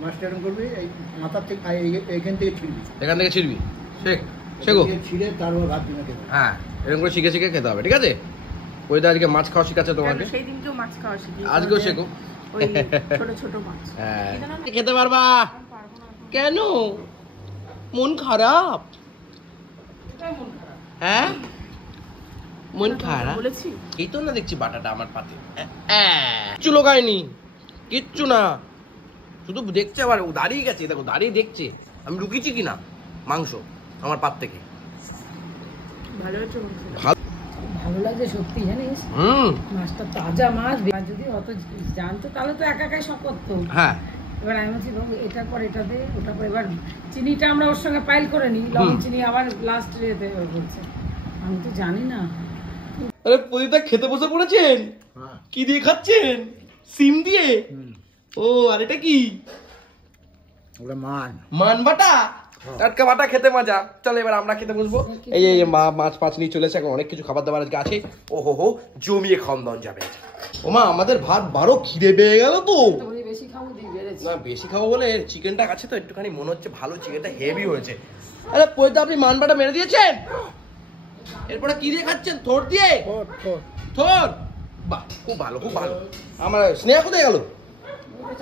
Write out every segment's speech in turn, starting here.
মাছটা এরকম করবি, এই মাথার থেকে এইখান থেকে ছিড়বি, এখান থেকে ছিড়বি, শেখো ছিঁড়ে তারপর ভাত দিনে খেতে। হ্যাঁ, এরকম করে শিখে শিখে খেতে হবে, ঠিক আছে? ওই আজকে মাছ খাওয়া শিখাচ্ছে তোমাকে, সেই দিনকেও মাছ খাওয়া শিখি, আজকেও শেখো। ওই ছোট ছোট মাছ। হ্যাঁ, খেতে পারবা? কেন মন খারাপ? হ্যাঁ মন খারাপ বলেছি, এই তো না দেখছি বাটাটা আমার পাতে কিচ্ছু লোকায়নি, কিচ্ছু না, শুধু দেখছে। আবার ও দাঁড়িয়ে গেছে, দেখো দাঁড়িয়ে দেখছে আমি লুকিয়েছি কিনা মাংস আমার পাত থেকে। ভালো হয়েছে, ভালো লাগে সত্যি, জানিস মাছটা তাজা মাছ, যদি অত জানতো তাহলে তো একা একাই সব করতো। হ্যাঁ, এবার আমি বলছি বাবু এটার পর এটা দে, ওটার পর এবার চিনিটা আমরা ওর সঙ্গে পাইল করে নিই, লবণ চিনি আবার লাস্ট রেতে বলছে, আমি তো জানি না। আরে প্রদীপদা খেতে বসে পড়েছেন, কি দিয়ে খাচ্ছেন? সিম দিয়ে? ও, আর এটা কি? ওটা মান বাটা, টাটকা বাটা, খেতে মজা। চলো এবার আমরা খেতে বসবো। এই এই মা মাছ ফাছ নিয়ে চলেছে, এখন অনেক কিছু খাবার দাবার আজকে আছে। ও হো, জমিয়ে খাওয়ান দাওয়ান যাবে। ওমা আমাদের ভাত বারো খিদে পেয়ে গেল তো। বেশি খাবো দিয়ে বেড়েছি না, বেশি খাবো বলে চিকেনটা আছে তো একটুখানি মনে হচ্ছে ভালো, চিকেনটা হেভি হয়েছে। আরে পয়দা আপনি মান বাটা মেরে দিয়েছেন, এরপরে কি দিয়ে খাচ্ছেন? থোর দিয়ে? থোর, বাহ খুব ভালো, খুব ভালো। আমার স্নেহা কোথায় গেল?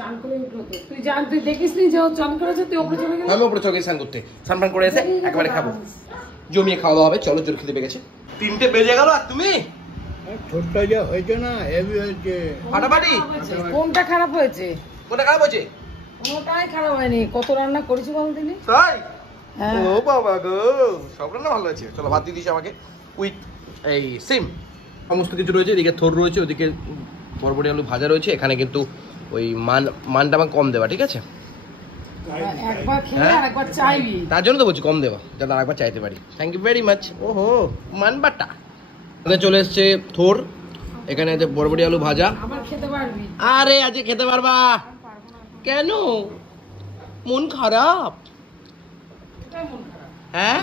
চান করে উঠলো তো, তুই জান, তুই দেখিস নি যে ও চান করেছে, তুই ওপরে চলে গেলি। আমি ওপরে চলে গেছি স্নান করতে, স্নান করে এসে একেবারে খাবো, জমিয়ে খাওয়া দাওয়া হবে। চলো, জোর খিদে পেয়ে গেছে। 3টে বেজে গেল আর তুমি? ছোটটা যা হয়েছে না, হেভি হয়েছে, ফাটাফাটি। কোনটা খারাপ হয়েছে? কোনটা খারাপ হয়েছে? কোনটাই খারাপ হয়নি, কত রান্না করেছি বল দিনি। তাই? হ্যাঁ। ও বাবা গো, সব রান্না ভালো হয়েছে। চলো ভাত দিয়ে দিস আমাকে, উইথ এই সিম সমস্ত কিছু রয়েছে। এদিকে থোর রয়েছে, ওদিকে বরবটি আলু ভাজা রয়েছে। এখানে কিন্তু ওই মানটা আমাকে কম দেবা, ঠিক আছে? একবার খেয়ে আরেকবার চাইবি, তার জন্য তো বলছি কম দেবা, যাতে আরেকবার চাইতে পারি। Thank you very much. ওহো, মান বাটা। এখানে চলে এসছে থোর, এখানে আছে বরবটি আলু ভাজা। আবার খেতে পারবি? আরে আজকে খেতে পারবা? কেন মন খারাপ? হ্যাঁ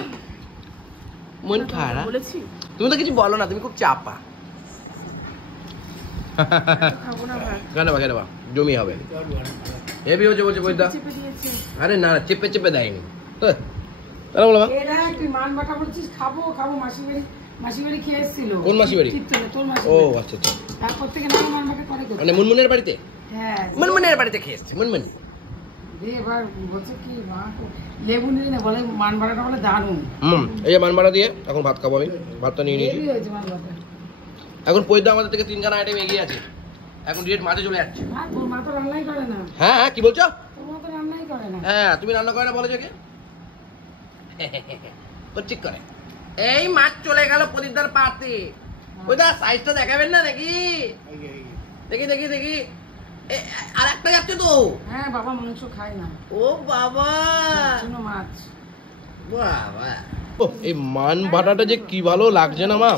মন খারাপ বলেছি, তুমি তো কিছু বলো না, তুমি খুব চাপা। খাবো না ভাত, কেন বা, কেন বা, জমি হবে, হেভি হচ্ছে বলছে বৈদা। চেপে দিয়েছে। আরে না, চেপে চেপে দেয়নি। তাহলে বলো এরা তুই মান বাটা বলছিস, খাবো খাবো, মাসি বাড়ি খেয়ে এসেছিল। কোন মাসি বাড়ি? তোর মাসি। ও আচ্ছা আচ্ছা, তারপর থেকে না মান বাটা করে মানে মুনমুনের বাড়িতে? হ্যাঁ, মুনমুনের বাড়িতে খেয়ে এসছে মুনমুন। এবার বলছে কি মা লেবু নিয়ে না, বলে মান বাটাটা বলে দারুণ। এই যে মান ভাড়া দিয়ে এখন ভাত খাবো আমি, ভাতটা নিয়ে নিয়েছি। হেভি হয়েছে মান বাটা। এখন পয়দা আমাদের থেকে 3খানা আইটেম এগিয়ে আছে, এখন ডিরেক্ট মাঝে চলে যাচ্ছে। আর তোর মা তো রান্নাই করে না। হ্যাঁ হ্যাঁ, কি বলছো? তোর মা তো রান্নাই করে না। হ্যাঁ, তুমি রান্না করে না বলো যে ঠিক করে। এই মাছ চলে গেল প্রদীপদার পাতে। ওইটা সাইজটা দেখাবেন না নাকি? দেখি দেখি দেখি, আর একটা যাচ্ছে তো। হ্যাঁ বাবা মাংস খায় না। ও বাবা, শুনো মাছ। বাবা, এই মান বাটাটা যে কি ভালো লাগছে না মা,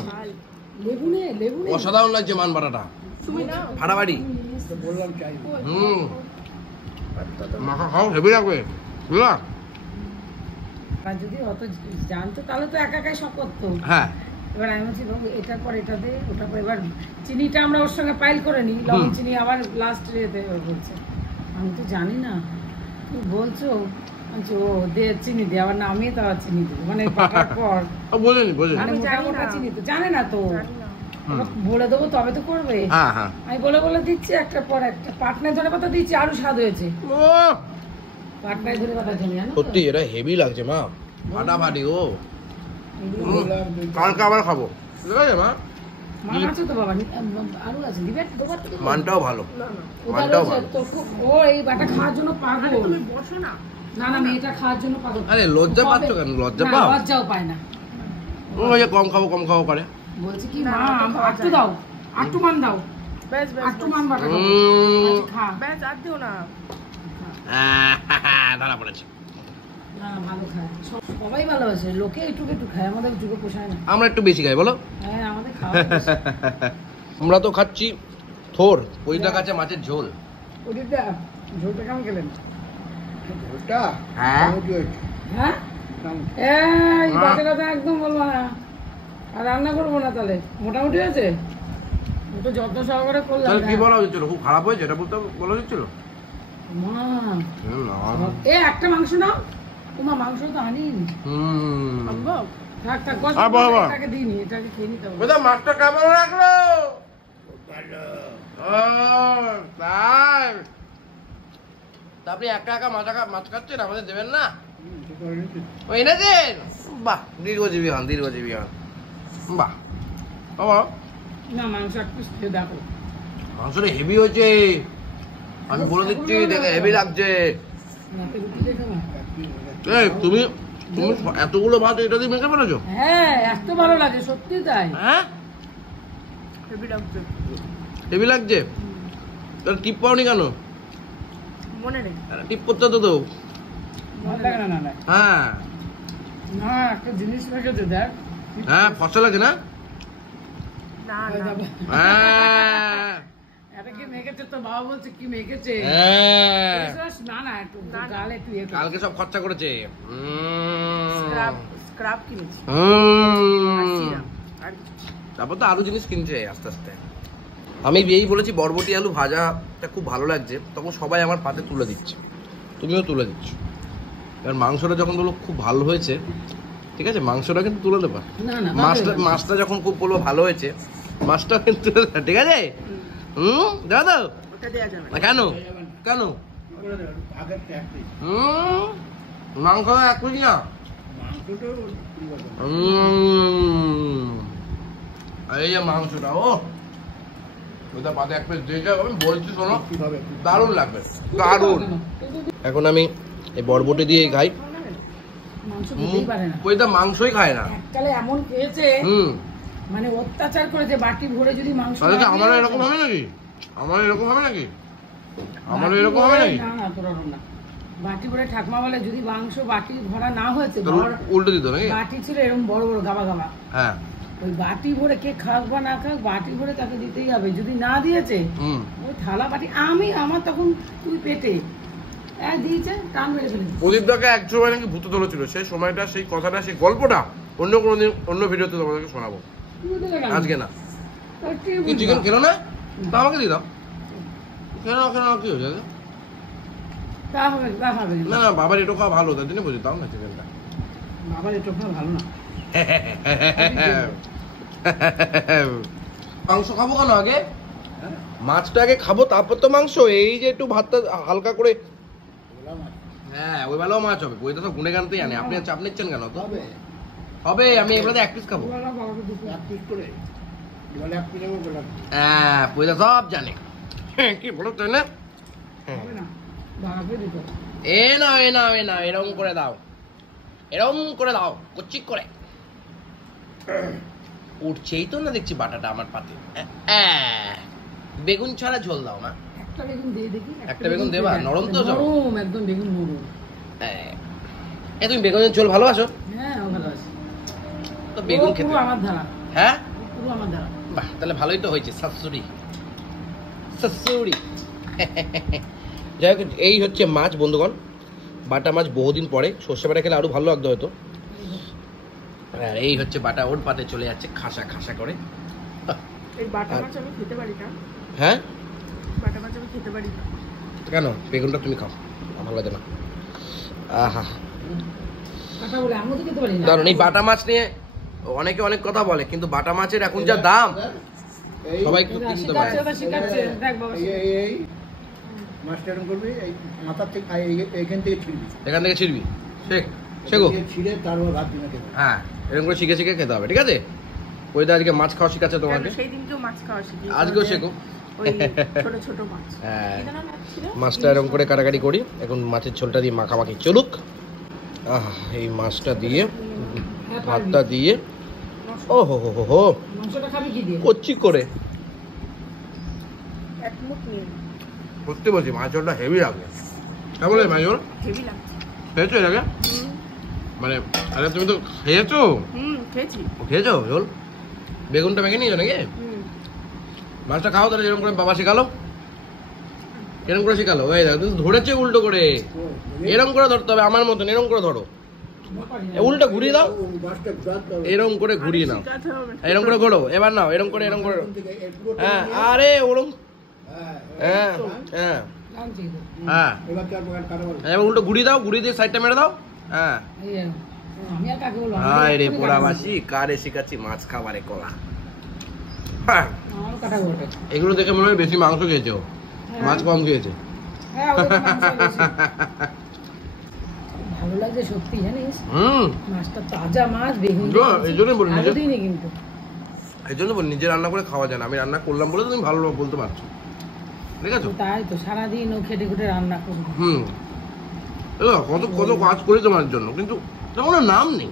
লেবু নে, লেবু নে। অসাধারণ লাগছে মান বাটাটা, তুমি না ফাটাফাটি। বললাম চাই। মাখা খাও, হেভি লাগবে, বুঝলা? আর যদি অত জানতো তাহলে তো একা একাই সব করতো। হ্যাঁ, এবার আমি বলছি বাবু এটার পর এটা দে, ওটার পর এবার চিনিটা আমরা ওর সঙ্গে পাইল করে নিই, লবণ চিনি আবার লাস্ট রেতে বলছে, আমি তো জানি না, তুই বলছো। বলছি ও দে চিনি দে, আবার নামিয়ে তো আবার চিনি দেবো, মানে বাটার পর বোঝেনি বোঝেনি। মানে মোটা মোটা চিনি তো জানে না তো, জানি না। এবার বলে দেবো তবে তো করবে। হ্যাঁ হ্যাঁ, আমি বলে বলে দিচ্ছি, একটার পর একটা। পাটনায় ধরে পাতা দিচ্ছি, আরো স্বাদ হয়েছে। ও পাটনায় ধরে পাতা জানি, জানো তো? সত্যি এটা হেভি লাগছে মা, ফাটাফাটি। ও কালকে আবার খাবো, ঠিক আছে মা? মান আছে তো বাবা, আরো আছে, দিবে দুবার তো দিবে। মানটাও ভালো, ওটা মানটাও রয়েছে, ভালো। তোর ও এই বাটা খাওয়ার জন্য পাগল। তুমি বসো না, না না, মেয়েটা খাওয়ার জন্য পাগল। আরে লজ্জা পাচ্ছ কেন? লজ্জা না, পাও? লজ্জাও পায় না। ওই যে কম খাবো করে। বলছে কি না, মা তো খাওয়া আটটু যায়। দাও, আটটু মান দাও, ব্যাস ব্যাস আটটু মান বাটা দাও। উম। বলছে, খা। ব্যাস, আর দিও না। ধরা পড়েছে। না ভালো খায়, সবাই ভালোবাসে, লোকে একটু একটু খায়, আমাদের যুগে পোষায় না। আমরা একটু বেশি খাই বলো। হ্যাঁ আমাদের খাওয়া বেশি। আমরা তো খাচ্ছি থোর, ওইটা কাছে মাছের ঝোল। ওদিকটা ঝোলটা কেমন খেলেন? ওটা হ্যাঁ? মোটামুটি হয়েছে। হ্যাঁ মোটামুটি। এই বাজে কথা একদম বলবো না, আর রান্না করবো না তাহলে। মোটামুটি হয়েছে, ও তো যত্ন সহকারে করলাম। তাহলে কি বলা হচ্ছিল? খুব খারাপ হয়েছে এটা বলতে বলা হচ্ছিল? মা হুম, এ একটা মাংস নাও তোমা মাংস তো আনিনি হুম। আনবো? থাক থাক কষ্ট আর বাবা। করে এটাকে দিইনি এটাকে খেয়ে নিতে হবে কোথায় মাছটা কেমন লাগলো? ভালো ও, তাই? তা আপনি একা একা মাছ খাচ্ছেন, আমাদের দেবেন না? ঠিক করে নিচ্ছি। ও এনেছেন? বাহ, দীর্ঘজীবী হন, দীর্ঘজীবী হন। বাহ বাবা, না মাংস এক পিস খেয়ে দেখো মাংসটা হেভি হয়েছে, আমি বলে দিচ্ছি, দেখে হেভি লাগছে। রাতে রুটি দেখো না এই, তুমি তুমি এতগুলো ভাত এটা দিয়ে মেখে ফেলেছো? হ্যাঁ এত ভালো লাগে সত্যি তাই হ্যাঁ, হেভি লাগছে। হেভি লাগছে। তাহলে টিপ পাওনি কেন? মনে নেই। টিপ করতে হতো তো। ভালো লাগে না না না হ্যাঁ না একটা জিনিস রেখেছে দেখ হ্যাঁ, ফসল আছে না? না হয়ে না। যাবে। হ্যাঁ এটা কি মেখেছে তো বাবা বলছে কি মেখেছে হ্যাঁ, না না একটু না, না। গালে একটু ইয়ে করে। কালকে সব খরচা করেছে। স্ক্রাব কিনেছি। আর হুম। সিরাম। আর কিছু। তারপর তো আরো জিনিস কিনছে আস্তে আস্তে। আমি এই বলেছি বরবটি আলু ভাজাটা খুব ভালো লাগছে, তখন সবাই আমার পাতে তুলে দিচ্ছে, তুমিও তুলে দিচ্ছ। কারণ মাংসটা যখন বলো খুব ভালো হয়েছে, ঠিক আছে, মাংসটা কিন্তু তুলে দেবা। না না মাছটা যখন খুব বলবো ভালো হয়েছে, মাছটা কিন্তু তুলে দেবা, ঠিক আছে? দেওয়া দাও ওটা দেয়া যাবে না। না। কেন কেন? করে দেবেন, আগের ট্যাক্সি মাংস এক কেজি না। মাংসটাও ঠিক আছে। এই যে মাংসটা, ও ওটা পাতে এক পিস দিয়ে যাও, আমি বলছি শোনো, ঠিক হবে, দারুণ লাগবে, দারুণ। এখন আমি এই বরবটি দিয়ে খাই। মাংস খেতেই পারে না ওইটা মাংসই খায় না। এককালে এমন খেয়েছে হুম, মানে অত্যাচার করেছে বাটি ভরে যদি মাংস তাহলে কি না আমারও দিয়ে- এরকম হবে নাকি? আমারও এরকম হবে নাকি? আমারও এরকম হবে নাকি? না না তোর ওরকম না বাটি ভরে ঠাকমা বলে যদি মাংস বাটি ভরা না হয়েছে তাহলে বড় উল্টে দিত নাকি? বাটি ছিল এরকম বড় বড় গাবা গাবা হ্যাঁ, ওই বাটি ভরে কে খাক বা না খাক বাটি ভরে তাকে দিতেই হবে যদি না দিয়েছে হুম। ওই থালা বাটি আমার তখন তুই পেটে দিয়েছে টান মেরে ফেলে দিয়েছে। প্রদীপদাকে এক সময় নাকি ভূত ধরেছিল, সেই সময়টা, সেই কথাটা, সেই গল্পটা অন্য কোনো দিন অন্য ভিডিওতে তোমাদেরকে শোনাবো, তুই দিলে কেন? আজকে না। তোর কি কি বুঝবা? চিকেন খেলো না? তা আমাকে দিয়ে দাও। কেন কেন কি হয়েছে? তা হবে তা হবে না না, বাবার এটো খাওয়া ভালো, তার জন্য বুঝি দাও না চিকেনটা। বাবার এটা ভালো না মাংস খাবো কেন আগে? মাছটা আগে খাবো, তারপর তো মাংস। এই যে একটু ভাতটা হালকা করে, ওলা মাছ হ্যাঁ ওই বেলাও মাছ হবে। বইটা তো গুনে গানতেই জানে। আপনি চাপ নিচ্ছেন কেন? তো হবে, হবে, আমি এবারে এক পিস খাবো। বললাম বাবাকে দুটো এক পিস করে বলে এক পিসের বললাম হ্যাঁ, পয়সা সব জানে। কি বলো তাই না? হবে না বাবাকে দিতে হবে। এ নাও এ নাও এ নাও, এরকম করে দাও, এরকম করে দাও, কুচিক করে। উঠছেই তো না দেখছি বাটাটা আমার পাতে। বেগুন ছাড়া ঝোল দাও না। একটা বেগুন দিয়ে দেখি একটা বেগুন দেবা? দিয়ে দেখ। নরম তো সব? নরম একদম বেগুন নরম এ তুমি বেগুনের ঝোল ভালোবাসো? হ্যাঁ ও ভালো আছে তো বেগুন ও খেতে, পুরো আমার ধারা হ্যাঁ, পুরো আমার ধারা বাহ, তাহলে ভালোই তো হয়েছে। শাশুড়ি শাশুড়ি। যাই হোক, এই হচ্ছে মাছ বন্ধুগণ, বাটা মাছ। বহুদিন পরে সর্ষে বাটা খেলে আরো ভালো লাগতো হয়তো। আর এই হচ্ছে বাটা, ওর পাতে চলে যাচ্ছে খাসা খাসা করে। এই বাটা মাছ আমি খেতে পারি না। হ্যাঁ, বাটা মাছ আমি খেতে পারি না। কেন? বেগুনটা তুমি খাও, আমার ভালো লাগে না। আহা, কথা বলে আমি তো খেতে পারি না দারুণ। এই বাটা মাছ নিয়ে অনেকে অনেক কথা বলে, কিন্তু বাটা মাছের এখন যা দাম, এই সবাই এটা কিনতে শিখাচ্ছে পারে। ওটা শিখাচ্ছে দেখ বাবা এই মাছটা এরকম করবি, এই মাথার থেকে এইখান থেকে ছিড়বি, এখান থেকে ছিড়বি, শেখো। ছিঁড়ে তারপর ভাত দিনে খেতে হবে। হ্যাঁ, এরকম করে শিখে শিখে খেতে হবে, ঠিক আছে? ওইটা আজকে মাছ খাওয়া শিখাচ্ছে তোমাকে, কেন সেই দিনকেও মাছ খাওয়া শিখি। আজকেও শেখো। ওই ছোট ছোট মাছ। হ্যাঁ, কি যেন মাছ ছিল? মাছটা এরকম করে কাটাকাটি করি। এখন মাছের ঝোলটা দিয়ে মাখামাখি চলুক। এই মাছটা দিয়ে, ভাতটা দিয়ে, ও হো হো হো হো, মাংসটা খাবি কি দিয়ে কচ্ছি করে। এক মুখ নিয়ে সত্যি বলছি, মাছ ঝোলটা হেভি লাগে। কেমন লাগে মাছ ঝোল? হেভি লাগছে। খেয়েছো এর আগে? হুম, মানে আরে তুমি তো খেয়েছো? খেয়েছি। খেয়েছো ঝোল? বেগুনটা মেখে নিয়েছো নাকি? হুম, মাছটা খাও তাহলে, যেরকম করে বাবা শেখালো। এরকম করে শেখালো? ওই দেখো, তুমি ধরেছে উল্টো করে। এরকম করে ধরতে হবে, আমার মতন এরকম করে ধরো। উল্টো ঘুরিয়ে দাও, মাছটা ঘুরাতে হবে। এরকম করে ঘুরিয়ে নাও, শিখাতে হবে। এরকম করে ঘোরো। এবার নাও, এরকম করে, এরকম করে। এরকম থেকে এই পুরোটা হ্যাঁ, নিয়ে- আরে ওরকম, হ্যাঁ, হ্যাঁ হ্যাঁ, আনছি তো। হ্যাঁ এবার কারো বলো এবার উল্টো ঘুরিয়ে দাও, ঘুরিয়ে দিয়ে সাইডটা মেরে দাও। হ্যাঁ এই যে, আমি আর কাকে বলবো? হায় রে পোড়াবাসি, কারে শিখাচ্ছি মাছ খাবারে কলা। হ্যাঁ আমার কাটা বটে। এগুলো দেখে মনে হয় বেশি মাংস খেয়েছে ও, মাছ কম খেয়েছে। হ্যাঁ, ওদের তো মাংস বেশি। ভালো লাগছে সত্যি, জানিস মাছটা তাজা মাছ, বেগুন এই জন্যই বলি নিজে, দিইনি কিন্তু। এই জন্য বলি নিজে রান্না করে খাওয়া যায় না। আমি রান্না করলাম বলে তুমি ভালো বলতে পারছো, ঠিক আছে? তাই তো সারাদিন ও খেটে খুটে রান্না করবো। কত কত কাজ করে তোমার জন্য, কিন্তু কোনো নাম নেই,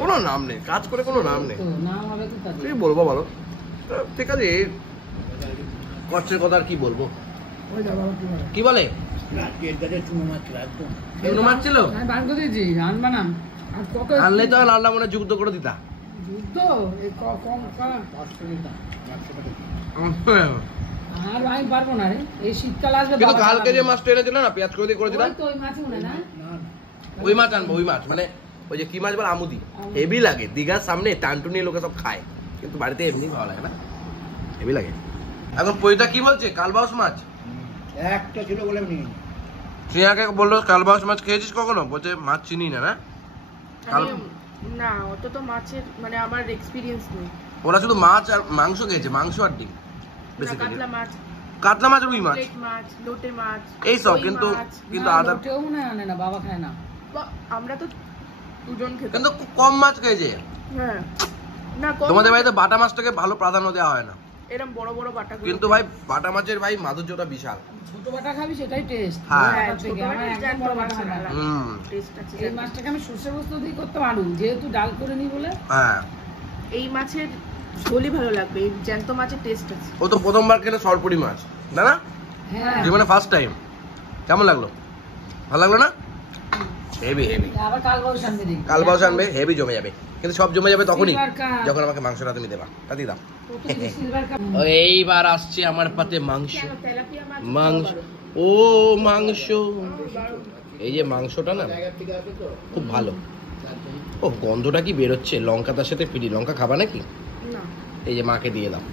কোনো নাম নেই, কাজ করে কোনো নাম নেই। তো নাম হবে তো তার কি বলবো বলো? ঠিক আছে, এই কষ্টের কথা আর কি বলবো। ওই যা বাবা, কি বলে? কি বলে? এর কাছে চুনো মাছ একদম চুনো মাছ ছিল? আমি বান করে দিয়েছি, আনবা না। আর কত আনলে তো রান্না মনে যুদ্ধ করে দিতা। যুদ্ধ এই কম কম। 500 টাকা 100 টাকা আর আমি পারবো না রে, এই শীতকাল আসবে। কিন্তু বাবা কালকে যে খাবে। মাছটা এনেছিল না, পেঁয়াজ করে দিয়ে করে দিলাম। ওই তো ওই মাছই মনে না। না ওই মাছ আনবো, ওই মাছ মানে ওই যে কি মাছ বলে, আমুদি। হেভি লাগে, দীঘার সামনে টানটুনি লোকে সব খায়, কিন্তু বাড়িতে এমনি ভালো লাগে না, হেভি লাগে। এখন পয়দা কি বলছে, কালবাউস মাছ একটা ছিল বলে আমি নিয়ে শ্রেয়াকে বললো কালবাউস মাছ খেয়েছিস কখনো? বলছে মাছ চিনি না। না না, অত তো মাছের মানে আমার এক্সপিরিয়েন্স নেই। ওরা শুধু মাছ আর মাংস খেয়েছে, মাংস আর ডিম না, বেশি খেয়েছে। কাতলা মাছ, কাতলা মাছ, রুই মাছ, প্লেট মাছ, লোটে মাছ, এইসব, কই কিন্তু মাছ। কিন্তু না, আদার মোটেও মনে হয় আনে না, বাবা খায় না। আমরা তো দুজন খেতাম। কিন্তু খুব কম মাছ খেয়েছে। হ্যাঁ, না কম তোমাদের না। বাড়িতে বাটা মাছটাকে ভালো প্রাধান্য দেওয়া হয় না, এরকম বড় বড় বাটা কিন্তু ভাই বাটা মাছের ভাই মাধুর্যটা বিশাল। ছোট বাটা খাবি সেটাই টেস্ট। হ্যাঁ। ছোট বাটা বড় বাটা মাছের খাই না। আলাদা হুম টেস্ট আছে। এই মাছটাকে আমি সর্ষে পোস্ত দিয়ে করতে পারবো, যেহেতু ডাল করে নি বলে। হ্যাঁ, এই মাছের ঝোলই ভালো লাগবে, এই জ্যান্ত মাছের টেস্ট আছে। ও তো প্রথমবার খেলে সরপুরি মাছ, না না হ্যাঁ, জীবনে ফার্স্ট টাইম। কেমন লাগলো? ভালো লাগলো না? Heavy heavy. আবার কাল বাবু সামনে দেখি। কাল বাউস আনবে, হেভি জমে যাবে, কিন্তু সব জমে যাবে তখনই সিলভার কাপ। যখন আমাকে মাংসটা তুমি দেবা, তাই দাও। Silver cup. এইবার আসছে আমার পাতে মাংস। কেন তেলাপিয়া মাছ মাংস, ও মাংস, এই যে মাংসটা না জায়গার থেকে আসে তো খুব ভালো। ও গন্ধটা কি বেরোচ্ছে, লঙ্কা তার সাথে ফ্রি। লঙ্কা খাবা নাকি? না, এই যে মাকে দিয়ে দাও।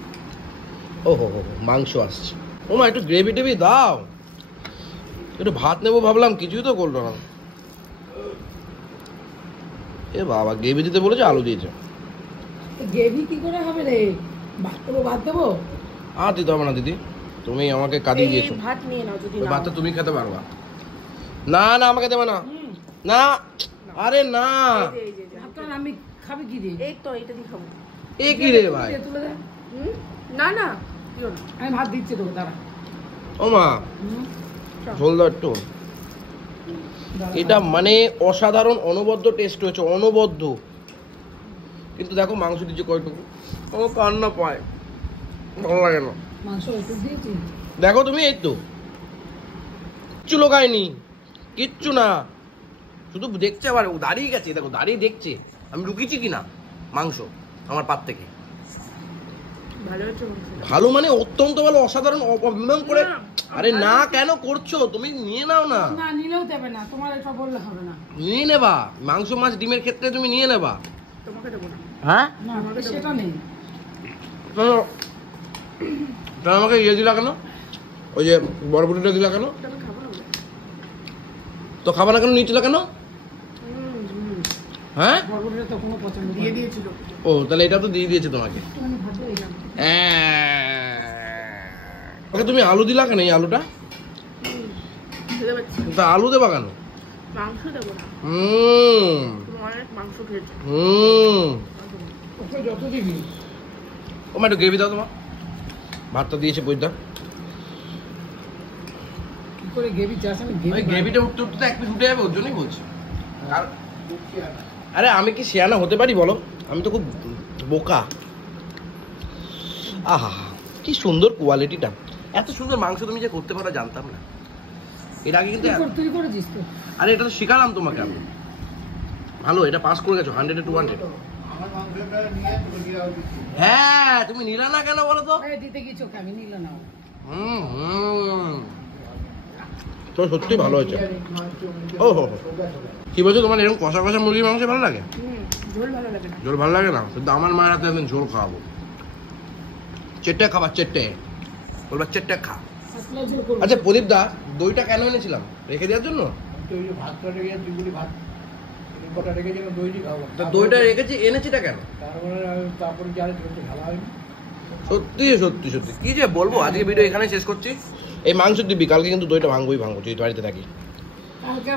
ও হো হো, মাংস আসছে। ও মা, একটু গ্রেভি টেভি দাও। একটু ভাত নেবো ভাবলাম, কিছুই তো করলো না। এ বাবা, গ্রেভি দিতে বলেছে, আলু দিয়েছে। গ্রেভি কি করে হবে রে? ভাত দেবো, ভাত দেবো। আর দিতে হবে না দিদি, তুমি আমাকে কাঁদিয়ে এই দিয়েছো। ভাত নিয়ে নাও যদি ওই নাও। ভাতটা তুমি খেতে পারবা। না না, আমাকে দেবে না, না, আরে না। এই যে, ভাতটা আমি খাবি কি দিয়ে? এই তো এটা দিয়ে খাবো। এ কি রে ভাই? তুলে দে। না না, দিও না। আমি ভাত দিচ্ছি তোকে, দাঁড়া। ও মা, হুম, ঝোল দাও একটু। দাঁড়া। এটা মানে অসাধারণ, অনবদ্য টেস্ট হয়েছে, অনবদ্য। কিন্তু দেখো মাংস দিচ্ছে কয়টুকু, ও কান্না পায়, ভালো লাগে না। মাংস একটু দিয়েছি। দেখো তুমি, এই তো কিচ্ছু লোকায়নি, কিচ্ছু না, শুধু দেখছে। আবার ও দাঁড়িয়ে গেছে, দেখো দাঁড়িয়ে দেখছে আমি লুকিয়েছি কিনা মাংস আমার পাত থেকে। ভালো হয়েছে মাংসটা। ভালো মানে অত্যন্ত ভালো, অসাধারণ, অবিলম্ব করে। না, আরে না, কেন করছো? তুমি নিয়ে নাও না। না নিলেও দেবে না, তোমার এটা বললে হবে না। নিয়ে নেবা, মাংস মাছ ডিমের ক্ষেত্রে তুমি নিয়ে নেবা। তোমাকে দেবো না। হ্যাঁ, না সেটা নেই। তাহলে আমাকে ইয়ে দিলা কেন, ওই যে বরবটিটা দিলা কেন? ওটা আমি খাবো না বলে। তো খাবা না কেন, নিয়েছিল কেন? হ্যাঁ, বরবটিটা তো কোনো পছন্দ দিয়ে দিয়েছিল। ও তাহলে এটা তো দিয়ে দিয়েছে তোমাকে। একটুখানি ভাত দিয়ে দিলাম। ওকে, তুমি আলু দিলা কেন, এই আলুটা? খেতে পাচ্ছি না। তা আলু দেবা কেন? মাংস দেবো না, হুম তুমি অনেক মাংস খেয়েছো। হুম। ওকে যত দিবি। ও মা, একটু গ্রেভি দাও তোমার। ভাতটা দিয়েছে বইটা। কি করে গ্রেভি চাস? আমি ওই গ্রেভিটা উঠতে উঠতে তো এক পিস উঠে যাবে, ওর জন্যই বলছি। আর দেখছি আর আরে আমি কি শিয়ানা হতে পারি বলো? আমি তো খুব বোকা। আহা, কি সুন্দর কোয়ালিটিটা, এত সুন্দর মাংস তুমি যে করতে পারো জানতাম না। এর আগে কিন্তু তুই করেছিস তো? আরে এটা তো শিখালাম তোমাকে আমি। ভালো, এটা পাস করে গেছো 100 এ 200। আমার মাংসটা নিয়ে তোকে দিয়ে দিচ্ছি হ্যাঁ, তুমি নিলা না কেন বলো তো? এই দিতে গিয়ে চোখে আমি নিল না। হুম, তো সত্যি ভালো হয়েছে। মাংস ও হো হো, কি বলছো, তোমার এরকম কষা কষা মুরগির মাংস ভালো লাগে? ঝোল ভালো লাগে না। ঝোল ভালো লাগে না? কিন্তু আমার মায়ের হাতে একদিন ঝোল খাওয়াবো। চেটে খাবার, চেটে বলবা, চেটে খা। পাতলা ঝোল করবো। আচ্ছা প্রদীপ দা, দইটা কেন এনেছিলাম? রেখে দেওয়ার জন্য? তো ওই যে ভাতটা রেখে যাচ্ছে, দুপুরি ভাত এই কটা রেখে যেন দই দিয়ে খাবো। তো দইটা এনেছিটা কেন? তারপরে জানে চলছে ভালো হয়নি। সত্যি সত্যি সত্যি কি যে বলবো, আজকে ভিডিও এখানে শেষ করছি। এই মাংস দিবি, কালকে কিন্তু দইটা ভাঙবোই, যদি বাড়িতে থাকি। কালকে